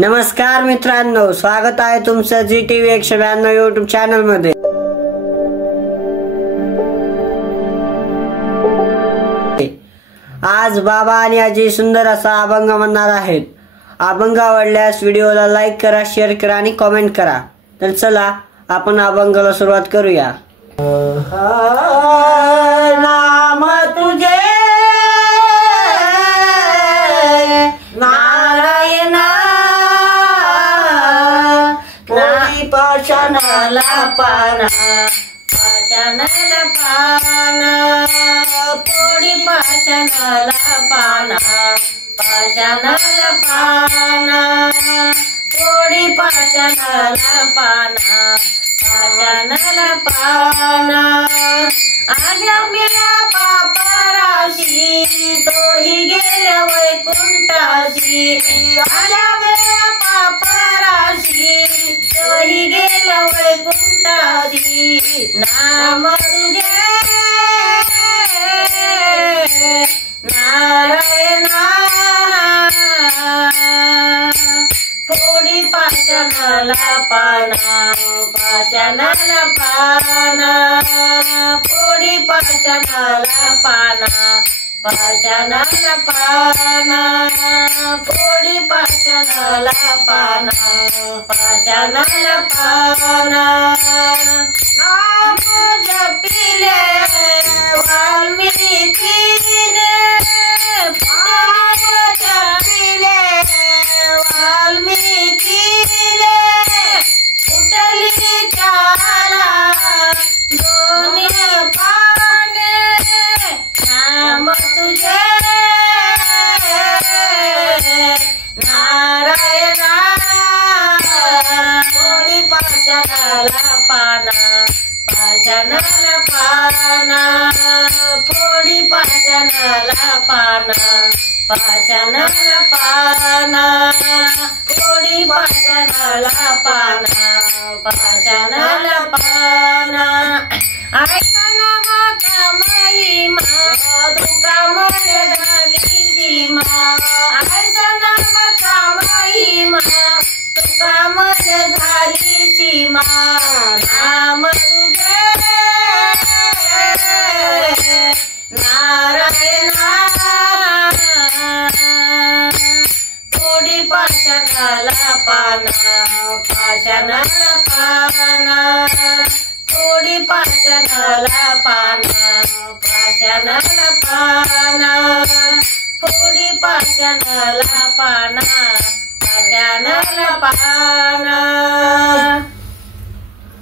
नमस्कार मित्रांनो, स्वागत आहे तुमचं जी टीव्ही 192 YouTube चॅनल मध्ये। आज बाबा आणि आजी सुंदर असा अभंग म्हणणार आहेत। अभंग आवडल्यास व्हिडिओला लाईक करा, शेअर करा आणि कमेंट करा। तर चला आपण अभंगाला सुरुवात करूया। नाम तुझे नारायण, पोळी पाषाणाला पाना, पाषाणाला पाना, पोळी पाषाणाला पाना, पाषाणाला पाना, पोळी पाषाणाला पाना, पाषाणाला पाना। आजा मेला पापराशी, तोही गेल्या वैकुंठाशी। आजा मेला पापराशी, तोही गेल्या वैकुंठाशी। नाम तुझे नारायणा, पोळी पाषाणाला पाना, पाषाणाला पाना, पोळी पाषाणाला पाना, पाषाणाला पाना, पोळी पाषाणाला पाना, पाषाणाला पाना। नाम जपिले वाल्मिकीने, नाम जपिले वाल्मिकीने, फुटली त्याला दोन्ही पाने। नाम तुझे नारायणा, पोळी पाषाणाला पाना, पाषाणाला पाना, पोळी पाषाणाला पाना, पाषाणाला पाना, पोळी पाषाणाला पाना, पाषाणाला पाना। ऐकना माता महिमा, तुका मन झाली सीमा। ऐकना माता महिमा, तुका मन झाली सीमा। नाम तुझे नारायणा, पोळी पाषाणाला पाना, पाषाणाला पाना, पोळी पाषाणाला पाना, पाषाणाला पाना, पोळी पाषाणाला पाना, पाषाणाला पाना।